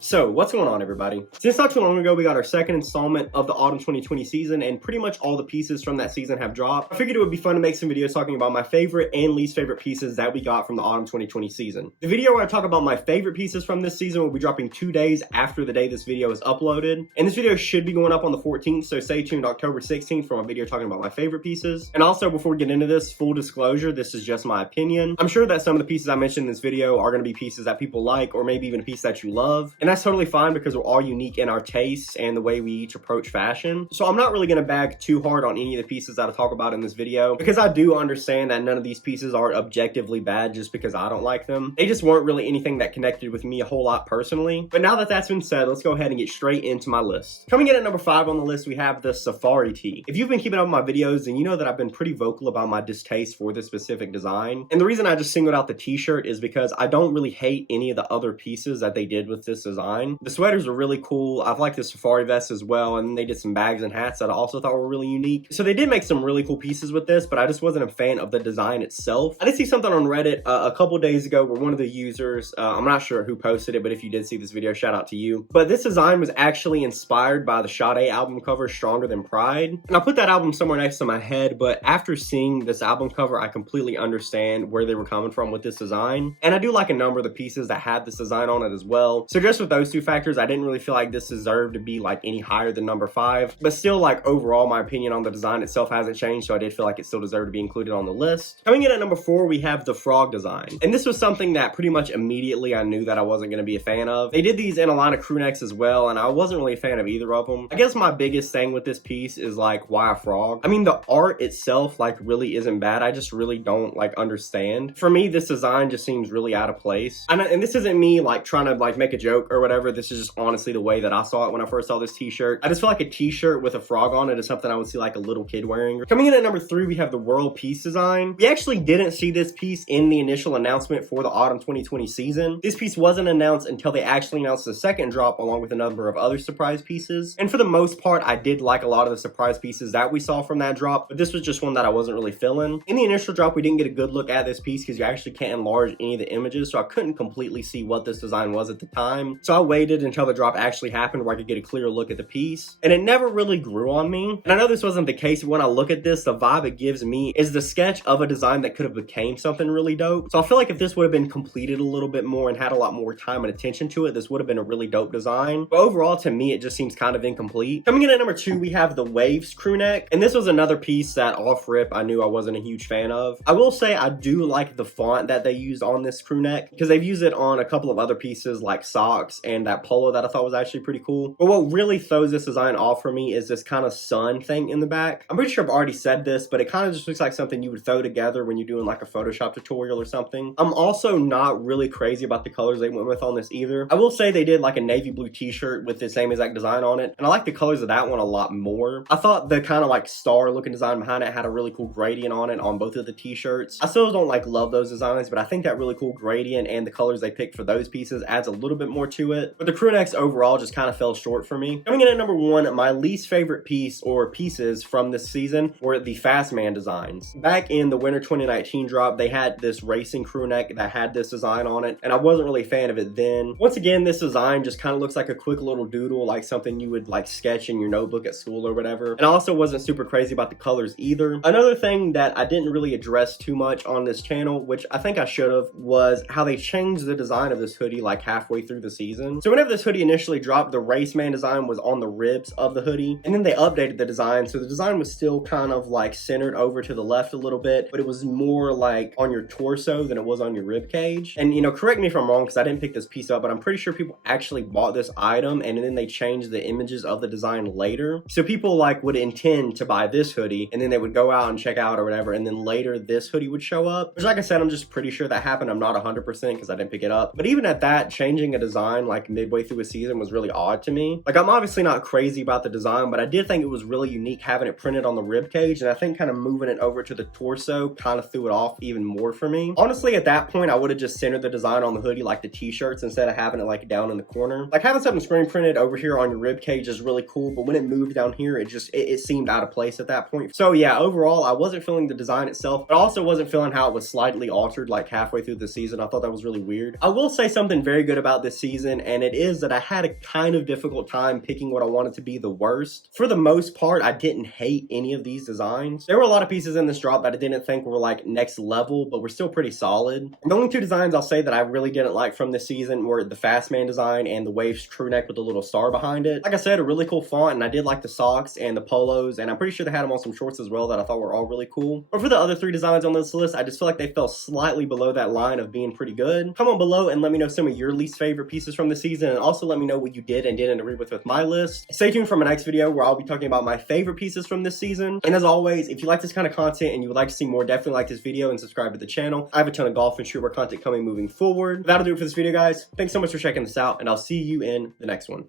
So what's going on, everybody? Since not too long ago, we got our second installment of the autumn 2020 season, and pretty much all the pieces from that season have dropped. I figured it would be fun to make some videos talking about my favorite and least favorite pieces that we got from the autumn 2020 season. The video where I talk about my favorite pieces from this season will be dropping 2 days after the day this video is uploaded. And this video should be going up on the 14th, so stay tuned October 16th for my video talking about my favorite pieces. And also, before we get into this, full disclosure, this is just my opinion. I'm sure that some of the pieces I mentioned in this video are going to be pieces that people like, or maybe even a piece that you love. And that's totally fine because we're all unique in our tastes and the way we each approach fashion. So I'm not really going to bag too hard on any of the pieces that I talk about in this video, because I do understand that none of these pieces are objectively bad just because I don't like them. They just weren't really anything that connected with me a whole lot personally. But now that that's been said, let's go ahead and get straight into my list. Coming in at number 5 on the list, we have the Safari tee. If you've been keeping up with my videos, then you know that I've been pretty vocal about my distaste for this specific design. And the reason I just singled out the t-shirt is because I don't really hate any of the other pieces that they did with this design. The sweaters are really cool. I've liked the safari vest as well, and they did some bags and hats that I also thought were really unique. So they did make some really cool pieces with this, but I just wasn't a fan of the design itself. I did see something on Reddit a couple days ago where one of the users, I'm not sure who posted it, but if you did see this video, shout out to you. But this design was actually inspired by the Sade album cover, Stronger Than Pride. And I put that album somewhere next to my head, but after seeing this album cover, I completely understand where they were coming from with this design. And I do like a number of the pieces that had this design on it as well. So just with those two factors, I didn't really feel like this deserved to be like any higher than number 5. But still, like, overall, my opinion on the design itself hasn't changed, so I did feel like it still deserved to be included on the list. Coming in at number 4, we have the frog design. And this was something that pretty much immediately I knew that I wasn't going to be a fan of. They did these in a line of crew necks as well, and I wasn't really a fan of either of them. I guess my biggest thing with this piece is like, why a frog? I mean, the art itself like really isn't bad. I just really don't like understand. For me, this design just seems really out of place. And this isn't me like trying to like make a joke or whatever. This is just honestly the way that I saw it when I first saw this t-shirt. I just feel like a t-shirt with a frog on it is something I would see like a little kid wearing. Coming in at number 3, we have the world peace design. We actually didn't see this piece in the initial announcement for the autumn 2020 season. This piece wasn't announced until they actually announced the second drop, along with a number of other surprise pieces. And for the most part, I did like a lot of the surprise pieces that we saw from that drop, but this was just one that I wasn't really feeling. In the initial drop, we didn't get a good look at this piece because you actually can't enlarge any of the images, so I couldn't completely see what this design was at the time. So I waited until the drop actually happened where I could get a clear look at the piece, and it never really grew on me. And I know this wasn't the case, but when I look at this, the vibe it gives me is the sketch of a design that could have became something really dope. So I feel like if this would have been completed a little bit more and had a lot more time and attention to it, this would have been a really dope design. But overall, to me, it just seems kind of incomplete. Coming in at number 2, we have the Waves crew neck, and this was another piece that off rip I knew I wasn't a huge fan of. I will say I do like the font that they used on this crew neck, because they've used it on a couple of other pieces like socks and that polo that I thought was actually pretty cool. But what really throws this design off for me is this kind of sun thing in the back. I'm pretty sure I've already said this, but it kind of just looks like something you would throw together when you're doing like a Photoshop tutorial or something. I'm also not really crazy about the colors they went with on this either. I will say they did like a navy blue t-shirt with the same exact design on it, and I like the colors of that one a lot more. I thought the kind of like star looking design behind it had a really cool gradient on it on both of the t-shirts. I still don't like love those designs, but I think that really cool gradient and the colors they picked for those pieces adds a little bit more to it. But the crew necks overall just kind of fell short for me. Coming in at number 1, my least favorite piece or pieces from this season were the Fast Man designs. Back in the winter 2019 drop, they had this racing crew neck that had this design on it, and I wasn't really a fan of it then. Once again, this design just kind of looks like a quick little doodle, like something you would like sketch in your notebook at school or whatever. And I also wasn't super crazy about the colors either. Another thing that I didn't really address too much on this channel, which I think I should have, was how they changed the design of this hoodie like halfway through the season. So whenever this hoodie initially dropped, the Raceman design was on the ribs of the hoodie, and then they updated the design, so the design was still kind of like centered over to the left a little bit, but it was more like on your torso than it was on your rib cage. And you know, correct me if I'm wrong because I didn't pick this piece up, but I'm pretty sure people actually bought this item and then they changed the images of the design later. So people like would intend to buy this hoodie and then they would go out and check out or whatever, and then later this hoodie would show up, which like I said, I'm just pretty sure that happened. I'm not 100% because I didn't pick it up, but even at that, changing a design like midway through a season was really odd to me. Like, I'm obviously not crazy about the design, but I did think it was really unique having it printed on the rib cage, and I think kind of moving it over to the torso kind of threw it off even more for me. Honestly, at that point, I would have just centered the design on the hoodie like the t-shirts instead of having it like down in the corner. Like, having something screen printed over here on your rib cage is really cool, but when it moved down here, it seemed out of place at that point. So yeah, overall, I wasn't feeling the design itself, but also wasn't feeling how it was slightly altered like halfway through the season. I thought that was really weird. I will say something very good about this season season, and it is that I had a kind of difficult time picking what I wanted to be the worst. For the most part, I didn't hate any of these designs. There were a lot of pieces in this drop that I didn't think were like next level, but were still pretty solid. The only two designs I'll say that I really didn't like from this season were the Fast Man design and the Waves crew neck with the little star behind it. Like I said, a really cool font, and I did like the socks and the polos, and I'm pretty sure they had them on some shorts as well that I thought were all really cool. But for the other three designs on this list, I just feel like they fell slightly below that line of being pretty good. Comment below and let me know some of your least favorite pieces from the season, and also let me know what you did and didn't agree with my list. Stay tuned for my next video where I'll be talking about my favorite pieces from this season. And as always, if you like this kind of content and you would like to see more, definitely like this video and subscribe to the channel. I have a ton of golf and streetwear content coming moving forward. That'll do it for this video, guys. Thanks so much for checking this out, and I'll see you in the next one.